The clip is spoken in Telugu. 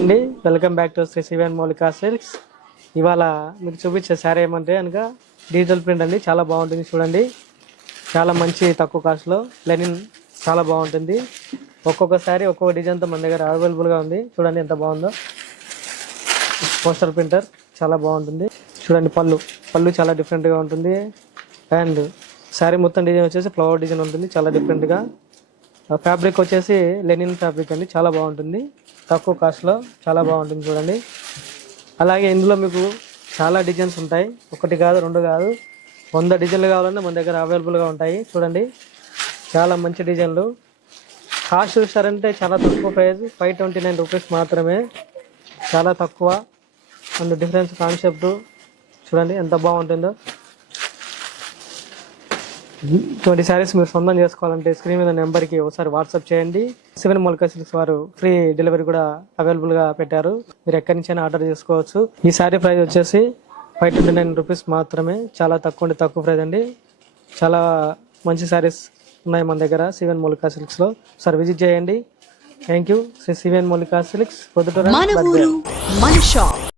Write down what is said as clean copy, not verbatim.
అండి, welcome back to Sri Sivan Maulika silks. ఇవాళ మీకు చూపించే శారీ ఏమంటే కనుక డిజిటల్ ప్రింట్ అండి. చాలా బాగుంటుంది చూడండి. చాలా మంచి తక్కువ కాస్ట్లో లెనిన్ చాలా బాగుంటుంది. ఒక్కొక్క శారీ ఒక్కొక్క డిజైన్తో మన దగ్గర అవైలబుల్గా ఉంది. చూడండి ఎంత బాగుందో. పోస్టర్ ప్రింటర్ చాలా బాగుంటుంది. చూడండి పళ్ళు చాలా డిఫరెంట్గా ఉంటుంది. అండ్ శారీ మొత్తం డిజైన్ వచ్చేసి ఫ్లవర్ డిజైన్ ఉంటుంది, చాలా డిఫరెంట్గా. ఫ్యాబ్రిక్ వచ్చేసి లెనిన్ ఫ్యాబ్రిక్ అండి, చాలా బాగుంటుంది. తక్కువ కాస్ట్లో చాలా బాగుంటుంది చూడండి. అలాగే ఇందులో మీకు చాలా డిజైన్స్ ఉంటాయి. ఒకటి కాదు, రెండు కాదు, 100 డిజైన్లు కావాలన్నా మన దగ్గర అవైలబుల్గా ఉంటాయి. చూడండి చాలా మంచి డిజైన్లు. కాస్ట్ చూసారంటే చాలా తక్కువ ప్రైస్, 529 రూపీస్ మాత్రమే. చాలా తక్కువ. అండ్ డిఫరెన్స్ కాన్సెప్ట్ చూడండి ఎంత బాగుంటుందో. 20 శారీస్ మీరు సొంతం చేసుకోవాలంటే స్క్రీన్ మీద నెంబర్కి ఒకసారి వాట్సాప్ చేయండి. సివన్ మౌలికా సిల్క్స్ వారు ఫ్రీ డెలివరీ కూడా అవైలబుల్గా పెట్టారు. మీరు ఎక్కడి నుంచైనా ఆర్డర్ చేసుకోవచ్చు. ఈ శారీ ప్రైస్ వచ్చేసి 529 రూపీస్ మాత్రమే. చాలా తక్కువ ప్రైస్ అండి. చాలా మంచి శారీస్ ఉన్నాయి మన దగ్గర సివన్ మౌలికా సిల్క్స్లో. ఒకసారి విజిట్ చేయండి. Thank you. Sivan Maulika silks, Proddatur. మన ఊరు మన షాప్.